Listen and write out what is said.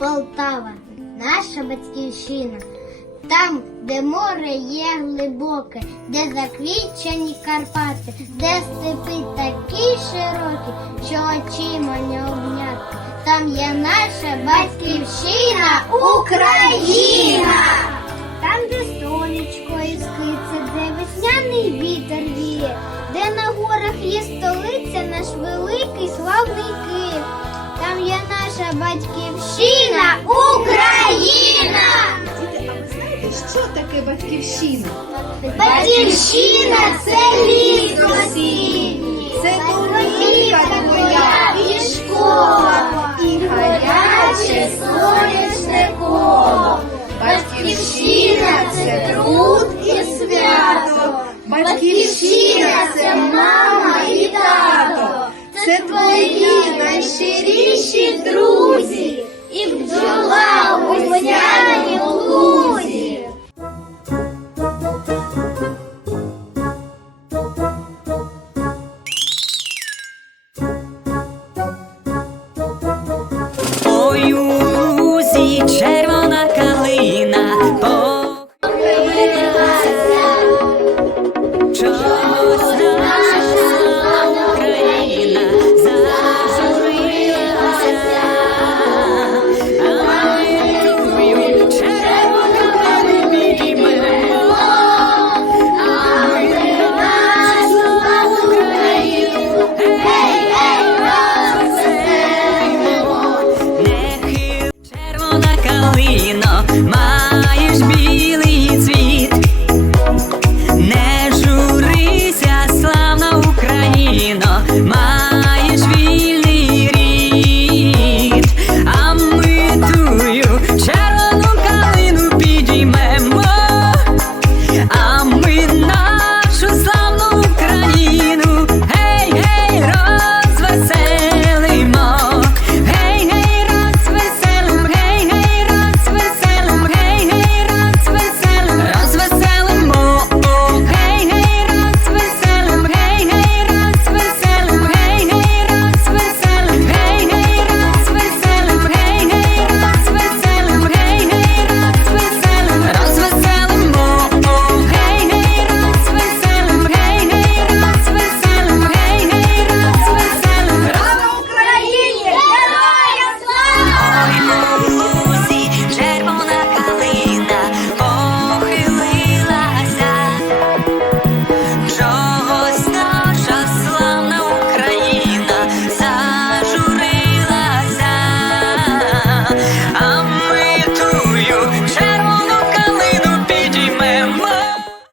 Полтава, наша батьківщина, там, де море є глибоке, де заквічені Карпати, де степи такі широкі, що очима не обняти. Там є наша батьківщина, Україна, там, де сонечко іскриться, де весняний вітер віє, де на горах є столиця, наш великий славний Київ. Там є наша батьківщина Україна. Діти, а ви знаєте, що таке батьківщина? Батьківщина це ліс осінній, Це домівка твоя і школа, і гаряче сонячне коло. Батьківщина це труд і свято. Батьківщина це мама і тато. Це твої найщиріші друзі і бджола гусяна.